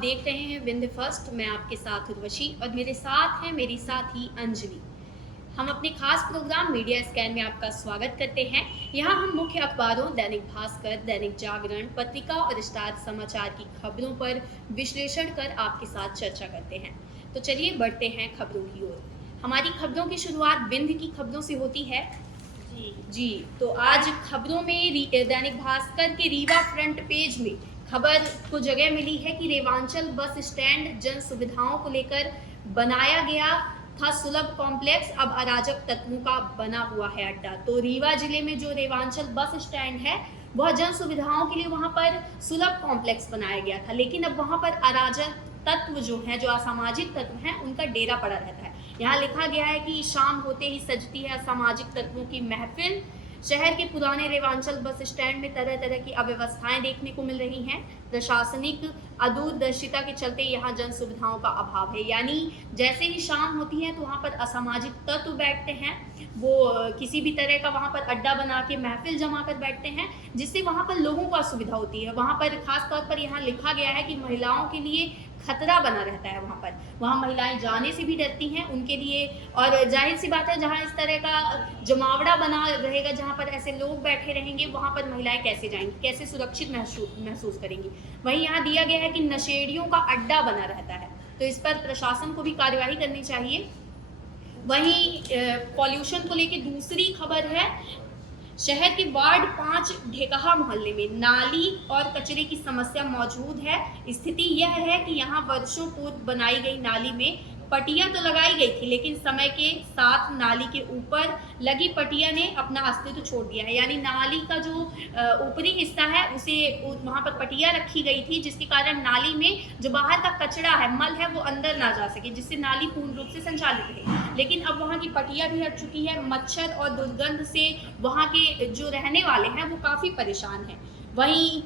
देख रहे हैं विंध्य फर्स्ट। मैं आपके साथ उर्वशी और मेरे साथ है मेरी साथी अंजलि। हम अपने खास प्रोग्राम मीडिया स्कैन में आपका स्वागत करते हैं। यहाँ हम मुख्य अखबारों दैनिक भास्कर, दैनिक जागरण, पत्रिका और स्टार समाचार की खबरों पर विश्लेषण कर आपके साथ चर्चा करते हैं। तो चलिए बढ़ते हैं खबरों की ओर। हमारी खबरों की शुरुआत विंध्य की खबरों से होती है। जी, तो आज खबरों में दैनिक भास्कर के रीवा फ्रंट पेज में खबर को जगह मिली है कि रेवांचल बस स्टैंड जन सुविधाओं को लेकर बनाया गया था सुलभ कॉम्प्लेक्स, अब अराजक तत्वों का बना हुआ है अड्डा। तो रीवा जिले में जो रेवांचल बस स्टैंड है वह जन सुविधाओं के लिए वहां पर सुलभ कॉम्प्लेक्स बनाया गया था, लेकिन अब वहां पर अराजक तत्व जो हैं, जो असामाजिक तत्व हैं, उनका डेरा पड़ा रहता है। यहाँ लिखा गया है कि शाम होते ही सजती है असामाजिक तत्वों की महफिल। शहर के पुराने रेवांचल बस स्टैंड में तरह तरह की अव्यवस्थाएं देखने को मिल रही हैं। प्रशासनिक अदूरदर्शिता के चलते यहाँ जन सुविधाओं का अभाव है। यानी जैसे ही शाम होती है तो वहाँ पर असामाजिक तत्व बैठते हैं, वो किसी भी तरह का वहाँ पर अड्डा बना के महफिल जमा कर बैठते हैं, जिससे वहाँ पर लोगों को असुविधा होती है। वहाँ पर खास तौर पर यहाँ लिखा गया है कि महिलाओं के लिए खतरा बना रहता है। वहाँ महिलाएं जाने से भी डरती हैं उनके लिए। और जाहिर सी बात है, जहाँ इस तरह का जमावड़ा बना रहेगा, जहाँ पर ऐसे लोग बैठे रहेंगे, वहाँ पर महिलाएं कैसे जाएंगी, कैसे सुरक्षित महसूस करेंगी। वहीं यहाँ दिया गया है कि नशेड़ियों का अड्डा बना रहता है, तो इस पर प्रशासन को भी कार्यवाही करनी चाहिए। वहीं पॉल्यूशन को लेकर दूसरी खबर है। शहर के वार्ड 5 ढेकहा मोहल्ले में नाली और कचरे की समस्या मौजूद है। स्थिति यह है कि यहाँ वर्षों पूर्व बनाई गई नाली में पटिया तो लगाई गई थी, लेकिन समय के साथ नाली के ऊपर लगी पटिया ने अपना अस्तित्व छोड़ दिया है। यानी नाली का जो ऊपरी हिस्सा है उसे वहाँ पर पटिया रखी गई थी, जिसके कारण नाली में जो बाहर का कचरा है, मल है, वो अंदर ना जा सके, जिससे नाली पूर्ण रूप से संचालित रहे। लेकिन अब वहाँ की पटिया भी हट चुकी है। मच्छर और दुर्गंध से वहाँ के जो रहने वाले हैं वो काफ़ी परेशान हैं। वहीं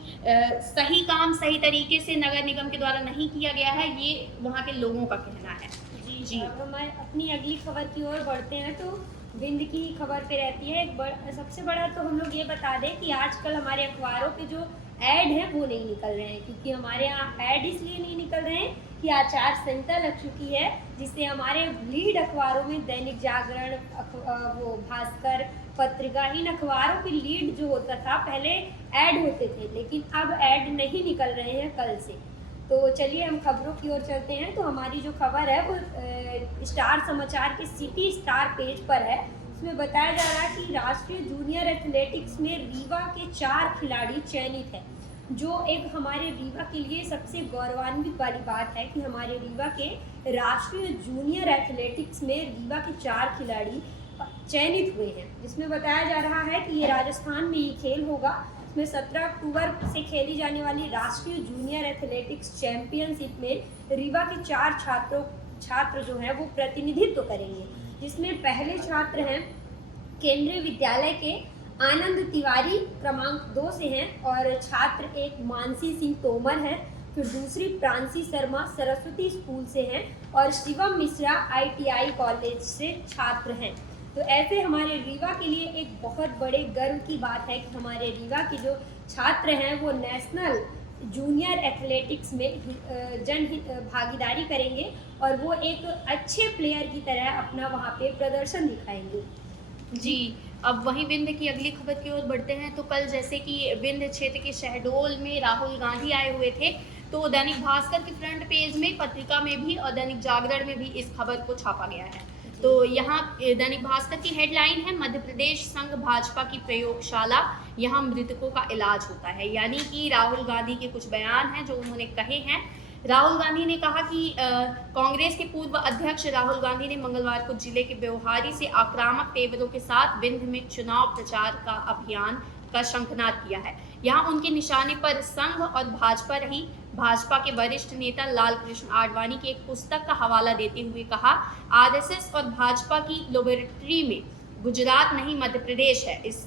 सही काम सही तरीके से नगर निगम के द्वारा नहीं किया गया है, ये वहाँ के लोगों का कहना है। जी, अब हमारे अपनी अगली खबर की ओर बढ़ते हैं। तो विंध्य की खबर पे रहती है सबसे बड़ा तो हम लोग ये बता दें कि आजकल हमारे अखबारों के जो ऐड हैं वो नहीं निकल रहे हैं, क्योंकि हमारे यहाँ ऐड इसलिए नहीं निकल रहे हैं कि आचार संहिता लग चुकी है, जिससे हमारे लीड अखबारों में दैनिक जागरण, वो भास्कर, पत्रिका, इन अखबारों की लीड जो होता था पहले ऐड होते थे, लेकिन अब ऐड नहीं निकल रहे हैं कल से। तो चलिए हम खबरों की ओर चलते हैं। तो हमारी जो खबर है वो स्टार समाचार के सिटी स्टार पेज पर है। उसमें बताया जा रहा है कि राष्ट्रीय जूनियर एथलेटिक्स में रीवा के 4 खिलाड़ी चयनित हैं, जो एक हमारे रीवा के लिए सबसे गौरवान्वित वाली बात है कि हमारे रीवा के राष्ट्रीय जूनियर एथलेटिक्स में रीवा के 4 खिलाड़ी चयनित हुए हैं, जिसमें बताया जा रहा है कि ये राजस्थान में ये खेल होगा। इसमें 17 अक्टूबर से खेली जाने वाली राष्ट्रीय जूनियर एथलेटिक्स चैंपियनशिप में रीवा के 4 छात्र जो हैं वो प्रतिनिधित्व करेंगे, जिसमें पहले छात्र हैं केंद्रीय विद्यालय के आनंद तिवारी क्रमांक 2 से हैं, और छात्र 1 मानसी सिंह तोमर है। फिर दूसरी प्रांसी शर्मा सरस्वती स्कूल से हैं, और शिवम मिश्रा ITI कॉलेज से छात्र हैं। तो ऐसे हमारे रीवा के लिए एक बहुत बड़े गर्व की बात है कि हमारे रीवा के जो छात्र हैं वो नेशनल जूनियर एथलेटिक्स में भागीदारी करेंगे, और वो एक अच्छे प्लेयर की तरह अपना वहाँ पे प्रदर्शन दिखाएंगे। जी, अब वहीं विंध्य की अगली खबर की ओर बढ़ते हैं। तो कल जैसे कि विंध्य क्षेत्र के शहडोल में राहुल गांधी आए हुए थे, तो दैनिक भास्कर के फ्रंट पेज में, पत्रिका में भी और दैनिक जागरण में भी इस खबर को छापा गया है। तो यहाँ दैनिक भास्कर की हेडलाइन है, मध्य प्रदेश संघ भाजपा की प्रयोगशाला, यहाँ मृतकों का इलाज होता है। यानी कि राहुल गांधी के कुछ बयान हैं जो उन्होंने कहे हैं। राहुल गांधी ने कहा कि कांग्रेस के पूर्व अध्यक्ष राहुल गांधी ने मंगलवार को जिले के व्यवहारी से आक्रामक तेवरों के साथ विंध्य में चुनाव प्रचार का अभियान का शंखनाद किया है। यहाँ उनके निशाने पर संघ और भाजपा रही। भाजपा के वरिष्ठ नेता लाल कृष्ण आडवाणी की एक पुस्तक का हवाला देते हुए कहा, RSS और भाजपा की लेबोरेटरी में गुजरात नहीं मध्य प्रदेश है, इस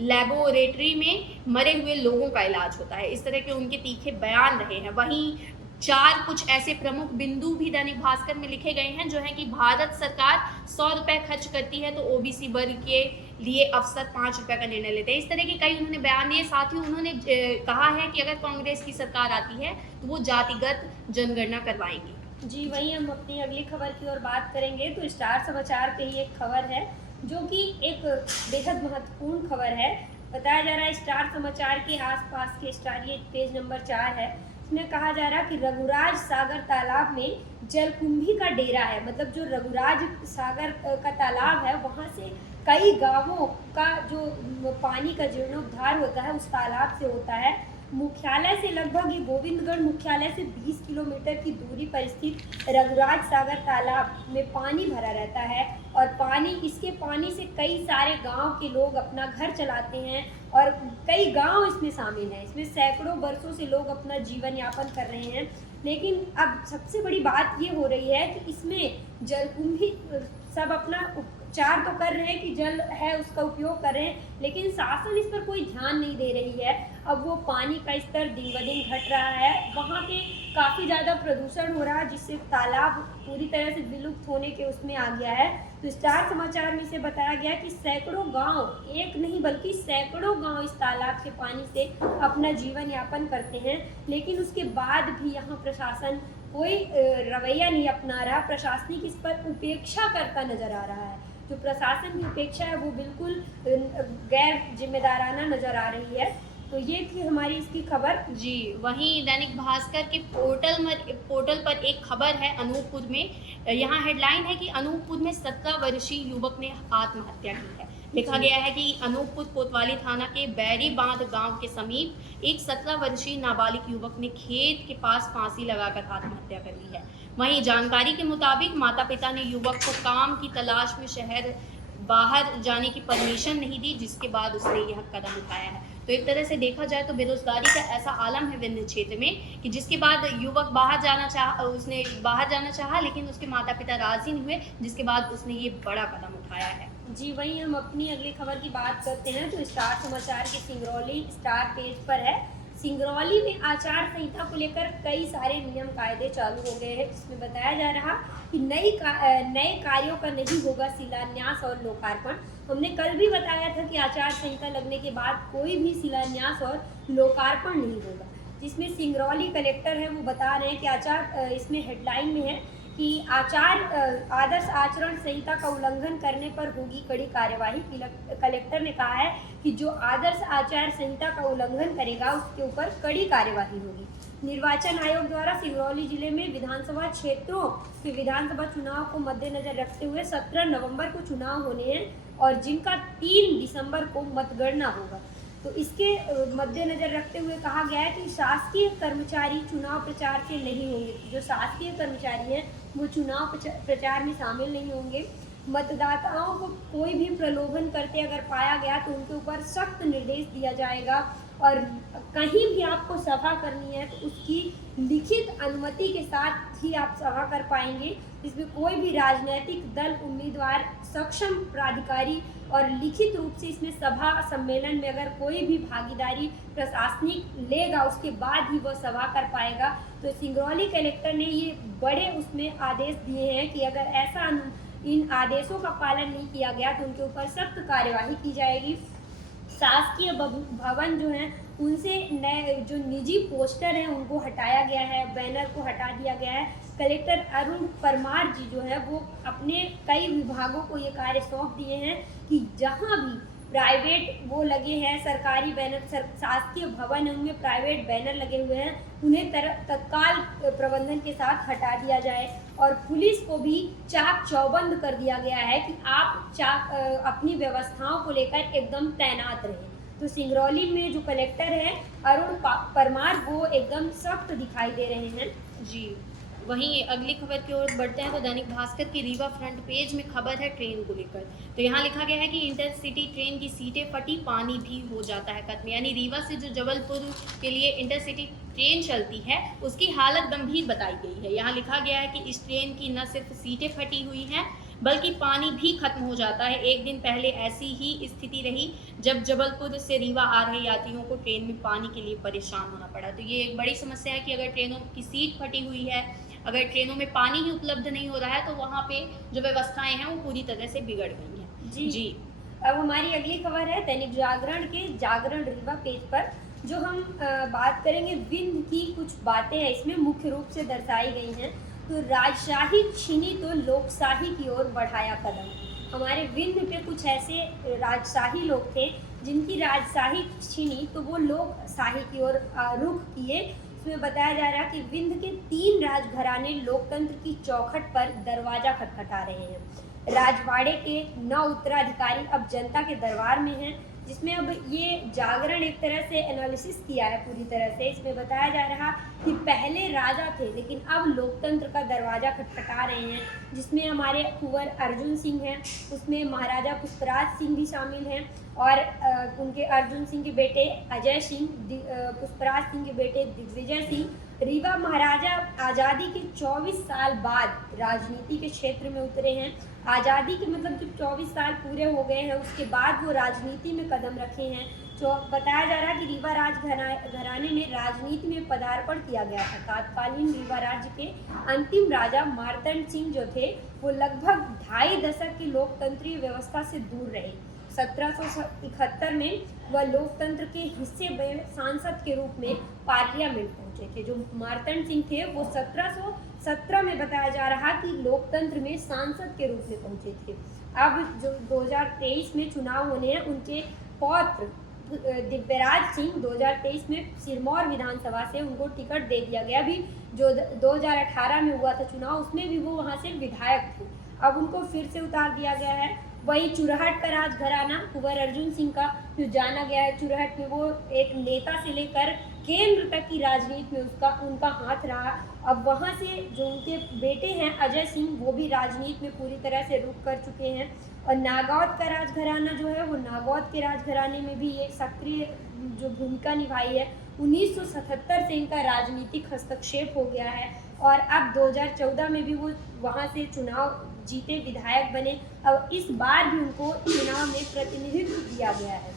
लेबोरेटरी में मरे हुए लोगों का इलाज होता है। इस तरह के उनके तीखे बयान रहे हैं। वहीं 4 कुछ ऐसे प्रमुख बिंदु भी दैनिक भास्कर में लिखे गए हैं, जो है कि भारत सरकार 100 रुपए खर्च करती है तो OBC वर्ग के लिए अफसर 5 रुपये का निर्णय लेते हैं। इस तरह के कई उन्होंने बयान दिए। साथ ही उन्होंने कहा है कि अगर कांग्रेस की सरकार आती है तो वो जातिगत जनगणना करवाएंगे। जी, वहीं हम अपनी अगली खबर की ओर बात करेंगे तो स्टार समाचार पे ही एक खबर है जो कि एक बेहद महत्वपूर्ण खबर है। बताया जा रहा है स्टार समाचार के आसपास के स्टार, ये पेज नंबर 4 है, इसमें कहा जा रहा है कि रघुराज सागर तालाब में जलकुंभी का डेरा है। मतलब जो रघुराज सागर का तालाब है वहाँ से कई गांवों का जो पानी का जीर्णोद्धार होता है उस तालाब से होता है। मुख्यालय से लगभग ये गोविंदगढ़ मुख्यालय से 20 किलोमीटर की दूरी पर स्थित रघुराज सागर तालाब में पानी भरा रहता है और इसके पानी से कई सारे गांव के लोग अपना घर चलाते हैं और कई गांव इसमें शामिल हैं। इसमें सैकड़ों वर्षों से लोग अपना जीवन यापन कर रहे हैं। लेकिन अब सबसे बड़ी बात ये हो रही है कि इसमें जलकुंभी सब अपना उपचार तो कर रहे हैं कि जल है उसका उपयोग कर रहे हैं, लेकिन शासन इस पर कोई ध्यान नहीं दे रही है। अब वो पानी का स्तर दिन ब दिन घट रहा है, वहाँ पे काफ़ी ज़्यादा प्रदूषण हो रहा है जिससे तालाब पूरी तरह से विलुप्त होने के उसमें आ गया है। तो स्टार समाचार में से बताया गया कि सैकड़ों गांव, एक नहीं बल्कि सैकड़ों गांव इस तालाब के पानी से अपना जीवन यापन करते हैं, लेकिन उसके बाद भी यहाँ प्रशासन कोई रवैया नहीं अपना रहा। प्रशासनिक इस पर उपेक्षा करता नजर आ रहा है। जो प्रशासन की उपेक्षा है वो बिल्कुल गैर जिम्मेदाराना नजर आ रही है। तो ये थी हमारी इसकी खबर। जी, वहीं दैनिक भास्कर के पोर्टल पर एक खबर है अनूपपुर में। यहाँ हेडलाइन है कि अनूपपुर में 17 वर्षीय युवक ने आत्महत्या की है। लिखा गया है कि अनूपपुर कोतवाली थाना के बैरी बांध गांव के समीप एक 17 वर्षीय नाबालिग युवक ने खेत के पास फांसी लगाकर आत्महत्या कर ली है। वहीं जानकारी के मुताबिक माता पिता ने युवक को काम की तलाश में शहर बाहर जाने की परमिशन नहीं दी, जिसके बाद उसने यह कदम उठाया है। तो एक तरह से देखा जाए तो बेरोजगारी का ऐसा आलम है विंध्य क्षेत्र में कि जिसके बाद युवक उसने बाहर जाना चाहा, लेकिन उसके माता पिता राजी नहीं हुए, जिसके बाद उसने ये बड़ा कदम उठाया है। जी, वहीं हम अपनी अगली खबर की बात करते हैं तो स्टार समाचार के सिंगरौली स्टार पेज पर है। सिंगरौली में आचार संहिता को लेकर कई सारे नियम कायदे चालू हो गए हैं, जिसमें बताया जा रहा कि नए कार्यों का नहीं होगा शिलान्यास और लोकार्पण। हमने कल भी बताया था कि आचार संहिता लगने के बाद कोई भी शिलान्यास और लोकार्पण नहीं होगा, जिसमें सिंगरौली कलेक्टर है वो बता रहे हैं कि इसमें हेडलाइन में है कि आदर्श आचरण संहिता का उल्लंघन करने पर होगी कड़ी कार्यवाही। कलेक्टर ने कहा है कि जो आदर्श आचार संहिता का उल्लंघन करेगा उसके ऊपर कड़ी कार्यवाही होगी। निर्वाचन आयोग द्वारा सिंगरौली जिले में विधानसभा क्षेत्रों के विधानसभा चुनाव को मद्देनजर रखते हुए 17 नवंबर को चुनाव होने हैं और जिनका 3 दिसंबर को मतगणना होगा। तो इसके मद्देनजर रखते हुए कहा गया है कि शासकीय कर्मचारी चुनाव प्रचार से नहीं होंगे। जो शासकीय कर्मचारी हैं वो चुनाव प्रचार में शामिल नहीं होंगे। मतदाताओं को कोई भी प्रलोभन करते अगर पाया गया तो उनके ऊपर सख्त निर्देश दिया जाएगा और कहीं भी आपको सभा करनी है तो उसकी लिखित अनुमति के साथ ही आप सभा कर पाएंगे। इसमें कोई भी राजनीतिक दल उम्मीदवार सक्षम प्राधिकारी और लिखित रूप से इसमें सभा सम्मेलन में अगर कोई भी भागीदारी प्रशासनिक लेगा उसके बाद ही वह सभा कर पाएगा। तो सिंगरौली कलेक्टर ने ये बड़े उसमें आदेश दिए हैं कि अगर ऐसा इन आदेशों का पालन नहीं किया गया तो उनके ऊपर सख्त कार्यवाही की जाएगी। शासकीय भवन जो हैं उनसे नए जो निजी पोस्टर हैं उनको हटाया गया है, बैनर को हटा दिया गया है। कलेक्टर अरुण परमार जी जो है वो अपने कई विभागों को ये कार्य सौंप दिए हैं कि जहां भी प्राइवेट वो लगे हैं सरकारी बैनर, शासकीय भवन है उनमें प्राइवेट बैनर लगे हुए हैं, उन्हें तत्काल प्रबंधन के साथ हटा दिया जाए। और पुलिस को भी चाक चौबंद कर दिया गया है कि आप अपनी व्यवस्थाओं को लेकर एकदम तैनात रहें। तो सिंगरौली में जो कलेक्टर है अरुण परमार वो एकदम सख्त दिखाई दे रहे हैं। जी, वहीं अगली खबर की ओर बढ़ते हैं तो दैनिक भास्कर की रीवा फ्रंट पेज में खबर है ट्रेन को लेकर। तो यहाँ लिखा गया है कि इंटरसिटी ट्रेन की सीटें फटी, पानी भी हो जाता है खत्म। यानी रीवा से जो जबलपुर के लिए इंटरसिटी ट्रेन चलती है उसकी हालत गंभीर बताई गई है। यहाँ लिखा गया है कि इस ट्रेन की न सिर्फ सीटें फटी हुई हैं बल्कि पानी भी खत्म हो जाता है। एक दिन पहले ऐसी ही स्थिति रही जब जबलपुर से रीवा आ रहे यात्रियों को ट्रेन में पानी के लिए परेशान होना पड़ा। तो ये एक बड़ी समस्या है कि अगर ट्रेनों की सीट फटी हुई है, अगर ट्रेनों में पानी ही उपलब्ध नहीं हो रहा है तो वहाँ पे जो व्यवस्थाएं हैं वो पूरी तरह से बिगड़ गई हैं। जी अब हमारी अगली खबर है दैनिक जागरण के जागरण रीवा पेज पर, जो हम बात करेंगे विंध्य की कुछ बातें हैं इसमें मुख्य रूप से दर्शाई गई हैं। तो राजशाही छीनी तो लोकशाही की ओर बढ़ाया कदम। हमारे विंध्य पे कुछ ऐसे राजशाही लोग थे जिनकी राजशाही छीनी तो वो लोकशाही की ओर रुख किए। इसमें बताया जा रहा है कि विंध्य के 3 राजघराने लोकतंत्र की चौखट पर दरवाजा खटखटा रहे हैं। राजवाड़े के 9 उत्तराधिकारी अब जनता के दरबार में हैं, जिसमें अब ये जागरण एक तरह से एनालिसिस किया है पूरी तरह से। इसमें बताया जा रहा कि पहले राजा थे लेकिन अब लोकतंत्र का दरवाजा खटखटा रहे हैं, जिसमें हमारे कुंवर अर्जुन सिंह हैं, उसमें महाराजा पुष्पराज सिंह भी शामिल हैं और उनके अर्जुन सिंह के बेटे अजय सिंह, पुष्पराज सिंह के बेटे दिग्विजय सिंह। रीवा महाराजा आज़ादी के 24 साल बाद राजनीति के क्षेत्र में उतरे हैं। आज़ादी के मतलब जब 24 साल पूरे हो गए हैं उसके बाद वो राजनीति में कदम रखे हैं। जो बताया जा रहा है कि रीवा राजघराने में राजनीति में पदार्पण किया गया था। तत्कालीन रीवा राज्य के अंतिम राजा मार्तंड सिंह जो थे वो लगभग 2.5 दशक की लोकतंत्रीय व्यवस्था से दूर रहे। 1771 में वह लोकतंत्र के हिस्से में सांसद के रूप में पार्लियामेंट पहुंचे थे। जो मार्तंड सिंह थे वो 1717 में बताया जा रहा कि लोकतंत्र में सांसद के रूप में पहुंचे थे। अब जो 2023 में चुनाव होने हैं, उनके पौत्र दिव्यराज सिंह 2023 में सिरमौर विधानसभा से उनको टिकट दे दिया गया। अभी जो 2018 में हुआ था चुनाव, उसमें भी वो वहाँ से विधायक थे, अब उनको फिर से उतार दिया गया है। वही चुरहट का राजघराना कुंवर अर्जुन सिंह का जो जाना गया है, चुरहट में वो एक नेता से लेकर केंद्र तक की राजनीति में उनका हाथ रहा। अब वहाँ से जो उनके बेटे हैं अजय सिंह, वो भी राजनीति में पूरी तरह से रुख कर चुके हैं। और नागौद का राजघराना जो है, वो नागौद के राजघराने में भी ये सक्रिय जो भूमिका निभाई है। 1977 से इनका राजनीतिक हस्तक्षेप हो गया है और अब 2014 में भी वो वहाँ से चुनाव जीते, विधायक बने। अब इस बार भी उनको चुनाव में प्रतिनिधित्व दिया गया है।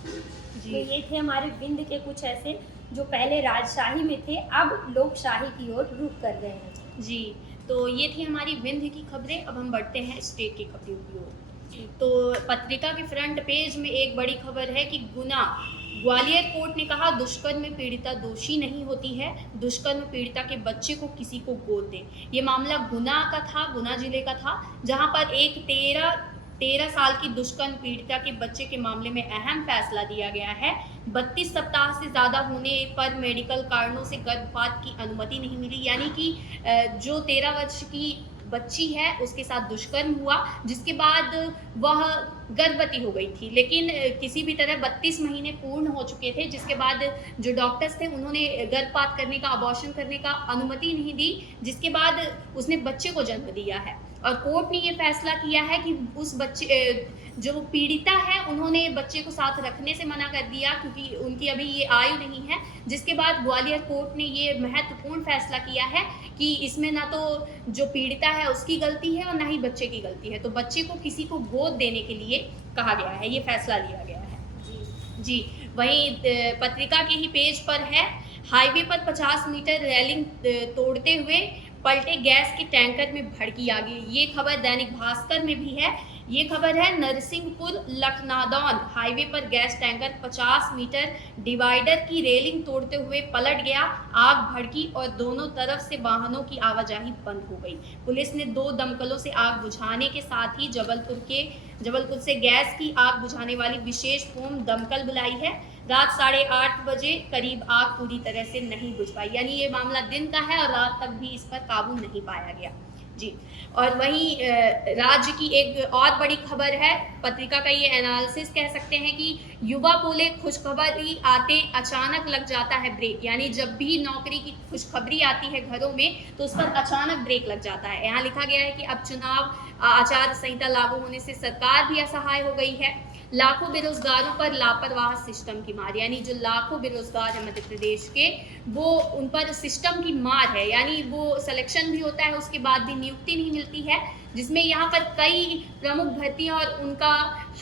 तो ये थे हमारे विंध्य के कुछ ऐसे जो पहले राजशाही में थे, अब लोकशाही की ओर रुख कर रहे हैं। जी, तो ये थी हमारी विंध्य की खबरें। अब हम बढ़ते हैं स्टेट की खबरों की ओर। तो पत्रिका के फ्रंट पेज में एक बड़ी खबर है कि ग्वालियर कोर्ट ने कहा दुष्कर्म में पीड़िता दोषी नहीं होती है, दुष्कर्म पीड़िता के बच्चे को किसी को गोद दे। ये मामला गुना का था, गुना जिले का था, जहां पर एक 13 साल की दुष्कर्म पीड़िता के बच्चे के मामले में अहम फैसला दिया गया है। 32 सप्ताह से ज़्यादा होने पर मेडिकल कारणों से गर्भपात की अनुमति नहीं मिली, यानी कि जो 13 वर्ष की बच्ची है उसके साथ दुष्कर्म हुआ, जिसके बाद वह गर्भवती हो गई थी, लेकिन किसी भी तरह 32 महीने पूर्ण हो चुके थे, जिसके बाद जो डॉक्टर्स थे उन्होंने गर्भपात करने का, अबॉर्शन करने का अनुमति नहीं दी, जिसके बाद उसने बच्चे को जन्म दिया है। और कोर्ट ने ये फैसला किया है कि उस बच्चे जो पीड़िता है उन्होंने बच्चे को साथ रखने से मना कर दिया क्योंकि उनकी अभी ये आयु नहीं है, जिसके बाद ग्वालियर कोर्ट ने ये महत्वपूर्ण फैसला किया है कि इसमें ना तो जो पीड़िता है उसकी गलती है और ना ही बच्चे की गलती है, तो बच्चे को किसी को गोद देने के लिए कहा गया है, ये फैसला लिया गया है। जी, वहीं पत्रिका के ही पेज पर है, हाईवे पर 50 मीटर रेलिंग तोड़ते हुए पलटे गैस के टैंकर में भड़की आग। ये खबर दैनिक भास्कर में भी है। ये खबर है नरसिंहपुर लखनादौन हाईवे पर गैस टैंकर 50 मीटर डिवाइडर की रेलिंग तोड़ते हुए पलट गया, आग भड़की और दोनों तरफ से वाहनों की आवाजाही बंद हो गई। पुलिस ने 2 दमकलों से आग बुझाने के साथ ही जबलपुर से गैस की आग बुझाने वाली विशेष फोम दमकल बुलाई है। रात 8:30 बजे करीब आग पूरी तरह से नहीं बुझ पाई, यानी ये मामला दिन का है और रात तक भी इस पर काबू नहीं पाया गया। जी, और वहीं राज्य की एक और बड़ी खबर है, पत्रिका का ये एनालिसिस कह सकते हैं कि युवा बोले खुशखबरी आते अचानक लग जाता है ब्रेक, यानी जब भी नौकरी की खुशखबरी आती है घरों में तो उस पर अचानक ब्रेक लग जाता है। यहाँ लिखा गया है कि अब चुनाव आचार संहिता लागू होने से सरकार भी असहाय हो गई है। लाखों बेरोजगारों पर लापरवाह सिस्टम की मार, यानी जो लाखों बेरोजगार है मध्य प्रदेश के, वो उन पर सिस्टम की मार है, यानी वो सिलेक्शन भी होता है उसके बाद भी नियुक्ति नहीं मिलती है, जिसमें यहाँ पर कई प्रमुख भर्तियां और उनका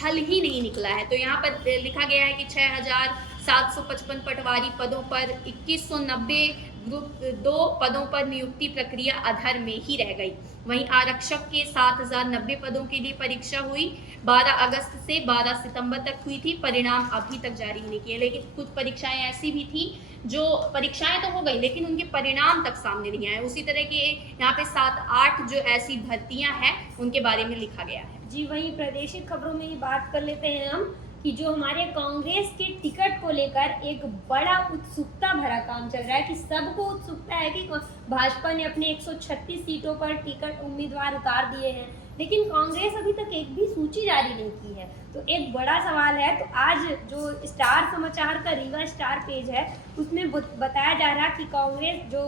हल ही नहीं निकला है। तो यहाँ पर लिखा गया है कि 6,755 पटवारी पदों पर 2190 ग्रुप 2 पदों पर नियुक्ति प्रक्रिया अधर में ही रह गई। वहीं आरक्षक के 7,090 पदों के लिए परीक्षा हुई, 12 अगस्त से 12 सितंबर तक हुई थी। परिणाम अभी तक जारी नहीं किए, लेकिन कुछ परीक्षाएं ऐसी भी थी जो परीक्षाएं तो हो गई लेकिन उनके परिणाम तक सामने नहीं आए। उसी तरह के यहाँ पे 7-8 जो ऐसी भर्तियां हैं उनके बारे में लिखा गया है। जी, वहीं प्रादेशिक खबरों में ये बात कर लेते हैं हम कि जो हमारे कांग्रेस के टिकट को लेकर एक बड़ा उत्सुकता भरा काम चल रहा है कि सबको उत्सुकता है कि भाजपा ने अपने 136 सीटों पर टिकट उम्मीदवार उतार दिए हैं, लेकिन कांग्रेस अभी तक एक भी सूची जारी नहीं की है। तो एक बड़ा सवाल है। तो आज जो स्टार समाचार का रीवा स्टार पेज है उसमें बताया जा रहा कि कांग्रेस जो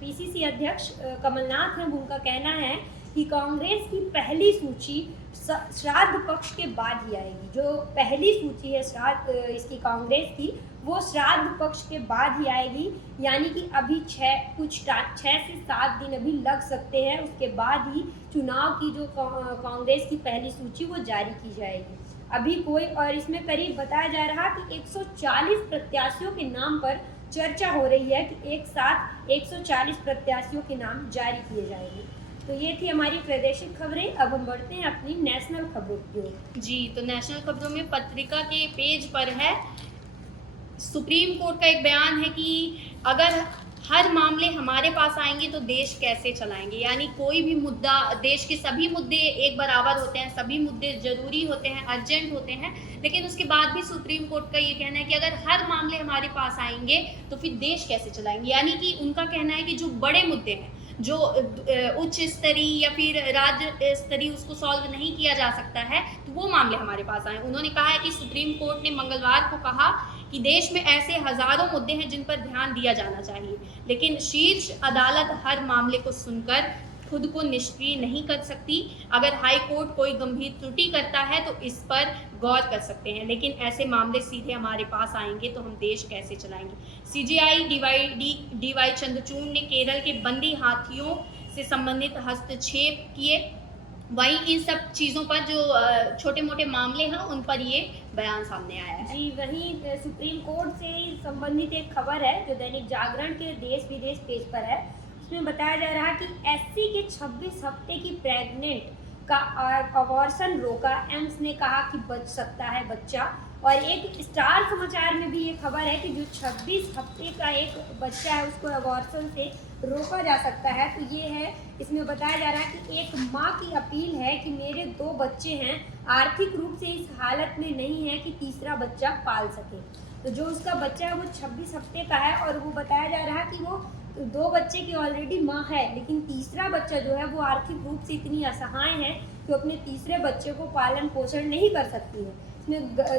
पीसीसी अध्यक्ष कमलनाथ हैं उनका कहना है कि कांग्रेस की पहली सूची श्राद्ध पक्ष के बाद ही आएगी। जो पहली सूची है श्राद्ध इसकी कांग्रेस की, वो श्राद्ध पक्ष के बाद ही आएगी, यानी कि अभी 6 से 7 दिन अभी लग सकते हैं। उसके बाद ही चुनाव की जो कांग्रेस की पहली सूची वो जारी की जाएगी। अभी कोई, और इसमें करीब बताया जा रहा कि 140 प्रत्याशियों के नाम पर चर्चा हो रही है कि एक साथ 140 प्रत्याशियों के नाम जारी किए जाएंगे। तो ये थी हमारी प्रादेशिक खबरें। अब हम बढ़ते हैं अपनी नेशनल खबरों की ओर। जी, तो नेशनल खबरों में पत्रिका के पेज पर है सुप्रीम कोर्ट का एक बयान है कि अगर हर मामले हमारे पास आएंगे तो देश कैसे चलाएंगे। यानी कोई भी मुद्दा, देश के सभी मुद्दे एक बराबर होते हैं, सभी मुद्दे जरूरी होते हैं, अर्जेंट होते हैं, लेकिन उसके बाद भी सुप्रीम कोर्ट का ये कहना है कि अगर हर मामले हमारे पास आएंगे तो फिर देश कैसे चलाएंगे। यानी कि उनका कहना है कि जो बड़े मुद्दे हैं, जो उच्च स्तरीय या फिर राज्य स्तरीय उसको सॉल्व नहीं किया जा सकता है, तो वो मामले हमारे पास आए। उन्होंने कहा है कि सुप्रीम कोर्ट ने मंगलवार को कहा कि देश में ऐसे हजारों मुद्दे हैं जिन पर ध्यान दिया जाना चाहिए, लेकिन शीर्ष अदालत हर मामले को सुनकर खुद को निष्क्रिय नहीं कर सकती। अगर हाई कोर्ट कोई गंभीर त्रुटि करता है तो इस पर गौर कर सकते हैं, लेकिन ऐसे मामले सीधे हमारे पास आएंगे तो हम देश कैसे चलाएंगे। सीजेआई डीवाई चंद्रचूड़ ने केरल के बंदी हाथियों से संबंधित हस्तक्षेप किए। वहीं इन सब चीज़ों पर जो छोटे मोटे मामले हैं उन पर ये बयान सामने आया है। जी, वहीं सुप्रीम कोर्ट से संबंधित एक खबर है जो दैनिक जागरण के देश विदेश पेज पर है। उसमें बताया जा रहा है कि एससी के 26 हफ्ते की प्रेग्नेंट का अबॉर्शन रोका, एम्स ने कहा कि बच सकता है बच्चा। और एक स्टार समाचार में भी ये खबर है कि जो 26 हफ्ते का एक बच्चा है उसको अबॉर्शन से रोका जा सकता है। तो ये है, इसमें बताया जा रहा है कि एक माँ की अपील है कि मेरे 2 बच्चे हैं, आर्थिक रूप से इस हालत में नहीं है कि तीसरा बच्चा पाल सके। तो जो उसका बच्चा है वो 26 हफ्ते का है और वो बताया जा रहा है कि वो 2 बच्चे की ऑलरेडी माँ है, लेकिन तीसरा बच्चा जो है वो आर्थिक रूप से इतनी असहाय है कि अपने तीसरे बच्चे को पालन पोषण नहीं कर सकती है।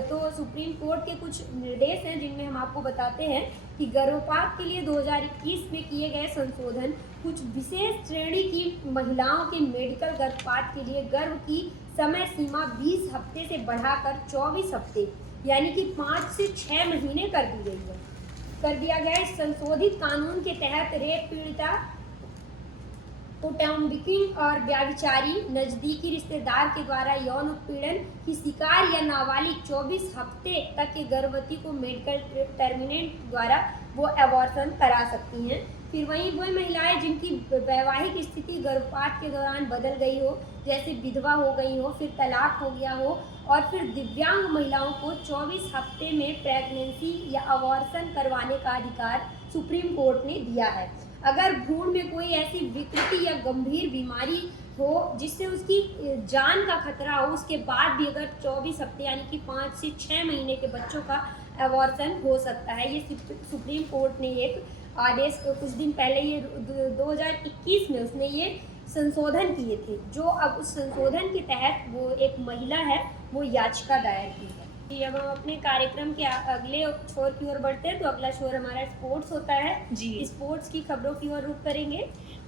तो सुप्रीम कोर्ट के कुछ निर्देश हैं जिनमें हम आपको बताते हैं कि गर्भपात के लिए 2021 में किए गए संशोधन कुछ विशेष श्रेणी की महिलाओं के मेडिकल गर्भपात के लिए गर्भ की समय सीमा 20 हफ्ते से बढ़ाकर 24 हफ्ते यानी कि 5 से 6 महीने कर दिया गया। इस संशोधित कानून के तहत रेप पीड़िता, कौटुंबिक और व्यभिचारी, नज़दीकी रिश्तेदार के द्वारा यौन उत्पीड़न की शिकार या नाबालिग 24 हफ्ते तक के गर्भवती को मेडिकल टर्मिनेट द्वारा वो अबॉर्शन करा सकती हैं। फिर वहीं वही महिलाएं जिनकी वैवाहिक स्थिति गर्भपात के दौरान बदल गई हो, जैसे विधवा हो गई हो, फिर तलाक हो गया हो, और फिर दिव्यांग महिलाओं को 24 हफ्ते में प्रेगनेंसी या अबॉर्शन करवाने का अधिकार सुप्रीम कोर्ट ने दिया है। अगर भ्रूण में कोई ऐसी विकृति या गंभीर बीमारी हो जिससे उसकी जान का खतरा हो, उसके बाद भी अगर 24 हफ्ते यानी कि 5 से 6 महीने के बच्चों का अबॉर्शन हो सकता है। ये सुप्रीम कोर्ट ने एक आदेश कुछ दिन पहले, ये 2021 में उसने ये संशोधन किए थे, जो अब उस संशोधन के तहत वो एक महिला है वो याचिका दायर की है। अब हम अपने कार्यक्रम के अगले छोर की ओर बढ़ते हैं। तो अगला छोर हमारा स्पोर्ट्स होता है। जी, स्पोर्ट्स की खबरों की ओर रुख करेंगे।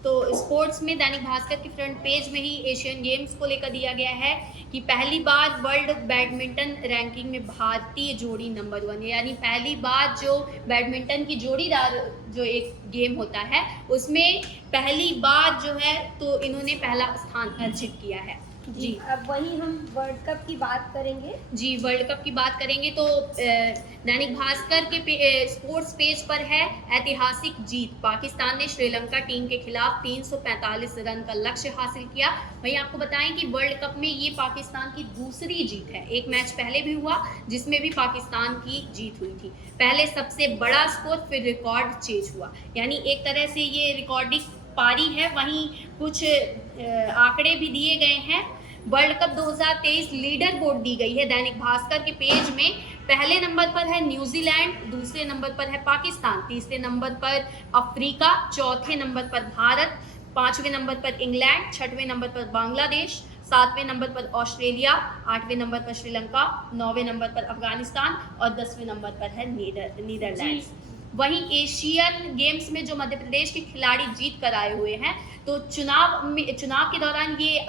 तो स्पोर्ट्स में दैनिक भास्कर के फ्रंट पेज में ही एशियन गेम्स को लेकर दिया गया है कि पहली बार वर्ल्ड बैडमिंटन रैंकिंग में भारतीय जोड़ी नंबर 1 है, यानी पहली बार जो बैडमिंटन की जोड़ीदार जो एक गेम होता है उसमें पहली बार जो है तो इन्होंने पहला स्थान अर्जित किया है। जी, अब वहीं हम वर्ल्ड कप की बात करेंगे। जी, वर्ल्ड कप की बात करेंगे तो दैनिक भास्कर के स्पोर्ट्स पेज पर है ऐतिहासिक जीत, पाकिस्तान ने श्रीलंका टीम के खिलाफ 345 रन का लक्ष्य हासिल किया। वहीं आपको बताएं कि वर्ल्ड कप में ये पाकिस्तान की दूसरी जीत है, एक मैच पहले भी हुआ जिसमें भी पाकिस्तान की जीत हुई थी। पहले सबसे बड़ा स्कोर फिर रिकॉर्ड चेज हुआ, यानी एक तरह से ये रिकॉर्डिंग पारी है। वहीं कुछ आंकड़े भी दिए गए हैं। वर्ल्ड कप 2023 लीडर बोर्ड दी गई है दैनिक भास्कर के पेज में। पहले नंबर पर है न्यूजीलैंड, दूसरे नंबर पर है पाकिस्तान, तीसरे नंबर पर अफ्रीका, चौथे नंबर पर भारत, पांचवें नंबर पर इंग्लैंड, छठवें नंबर पर बांग्लादेश, सातवें नंबर पर ऑस्ट्रेलिया, आठवें नंबर पर श्रीलंका, नौवें नंबर पर अफगानिस्तान और 10वें नंबर पर है नीदरलैंड्स। वहीं एशियन गेम्स में जो मध्य प्रदेश के खिलाड़ी जीत कर आए हुए हैं, तो चुनाव के दौरान ये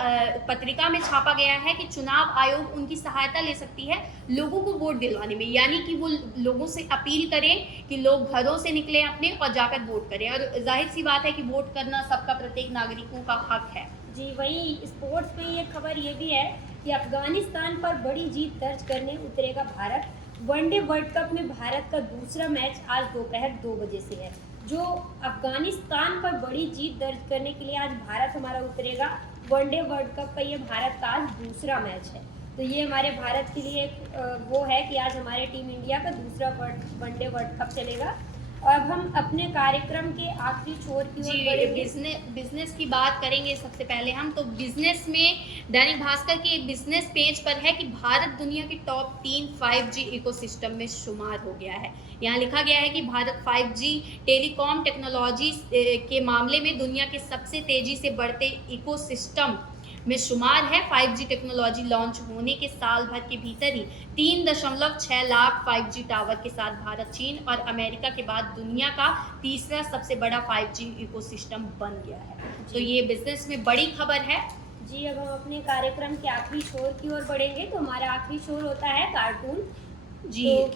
पत्रिका में छापा गया है कि चुनाव आयोग उनकी सहायता ले सकती है लोगों को वोट दिलवाने में, यानी कि वो लोगों से अपील करें कि लोग घरों से निकलें अपने और जाकर वोट करें। और जाहिर सी बात है कि वोट करना सबका, प्रत्येक नागरिकों का हक है। जी, वहीं स्पोर्ट्स में ये खबर ये भी है कि अफगानिस्तान पर बड़ी जीत दर्ज करने उतरेगा भारत। वनडे वर्ल्ड कप में भारत का दूसरा मैच आज दोपहर 2 बजे से है। जो अफगानिस्तान पर बड़ी जीत दर्ज करने के लिए आज भारत हमारा उतरेगा। वनडे वर्ल्ड कप का ये भारत का आज दूसरा मैच है, तो ये हमारे भारत के लिए वो है कि आज हमारे टीम इंडिया का दूसरा वनडे वर्ल्ड कप चलेगा। और अब हम अपने कार्यक्रम के आखिरी छोर की ओर बढ़ेंगे। बिजनेस की बात करेंगे सबसे पहले हम, तो बिजनेस में दैनिक भास्कर के एक बिजनेस पेज पर है कि भारत दुनिया के टॉप 3 5G इकोसिस्टम में शुमार हो गया है। यहाँ लिखा गया है कि भारत 5G टेलीकॉम टेक्नोलॉजी के मामले में दुनिया के सबसे तेजी से बढ़ते इकोसिस्टम में शुमार है। 5G टेक्नोलॉजी लॉन्च होने के साल भर के भीतर ही 3.6 लाख 5G टावर के साथ भारत, चीन और अमेरिका के बाद दुनिया का तीसरा सबसे बड़ा 5G इकोसिस्टम बन गया है। तो ये बिजनेस में बड़ी खबर है। जी, अब हम अपने कार्यक्रम के आखिरी छोर की ओर बढ़ेंगे, तो हमारा आखिरी छोर होता है कार्टून। जी, तो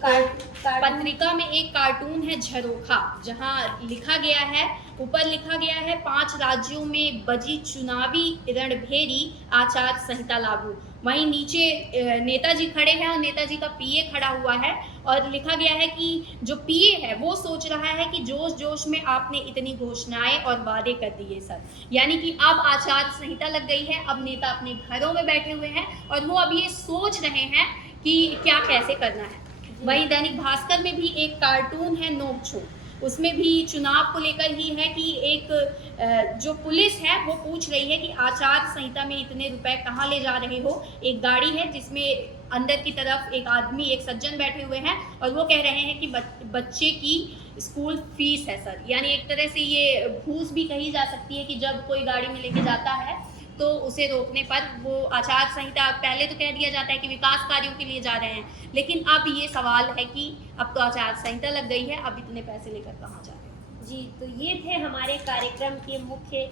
पत्रिका में एक कार्टून है झरोखा, जहां लिखा गया है, ऊपर लिखा गया है 5 राज्यों में बजी चुनावी रणभेरी, आचार संहिता लागू। वहीं नीचे नेताजी खड़े हैं और नेताजी का पीए खड़ा हुआ है और लिखा गया है कि जो पीए है वो सोच रहा है कि जोश जोश में आपने इतनी घोषणाएं और वादे कर दिए सर, यानी कि अब आचार संहिता लग गई है। अब नेता अपने घरों में बैठे हुए हैं और वो अब ये सोच रहे हैं कि क्या कैसे करना है। वहीं दैनिक भास्कर में भी एक कार्टून है नोक-झोंक, उसमें भी चुनाव को लेकर ही है कि एक जो पुलिस है वो पूछ रही है कि आचार संहिता में इतने रुपए कहाँ ले जा रहे हो। एक गाड़ी है जिसमें अंदर की तरफ एक आदमी, एक सज्जन बैठे हुए हैं और वो कह रहे हैं कि बच्चे की स्कूल फीस है सर, यानी एक तरह से ये घूस भी कही जा सकती है कि जब कोई गाड़ी में लेके जाता है तो उसे रोकने पर वो आचार संहिता, पहले तो कह दिया जाता है कि विकास कार्यों के लिए जा रहे हैं, लेकिन अब ये सवाल है कि अब तो आचार संहिता लग गई है, अब इतने पैसे लेकर कहाँ जा रहे हैं। जी, तो ये थे हमारे कार्यक्रम के मुख्य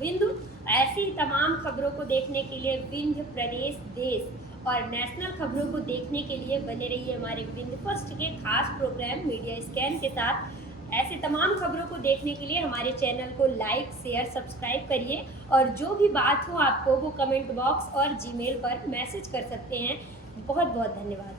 बिंदु। ऐसी तमाम खबरों को देखने के लिए विंध्य प्रदेश, देश और नेशनल खबरों को देखने के लिए बने रहिए हमारे विंध्य फर्स्ट के खास प्रोग्राम मीडिया स्कैन के साथ। ऐसे तमाम खबरों को देखने के लिए हमारे चैनल को लाइक, शेयर, सब्सक्राइब करिए और जो भी बात हो आपको वो कमेंट बॉक्स और जीमेल पर मैसेज कर सकते हैं। बहुत बहुत धन्यवाद।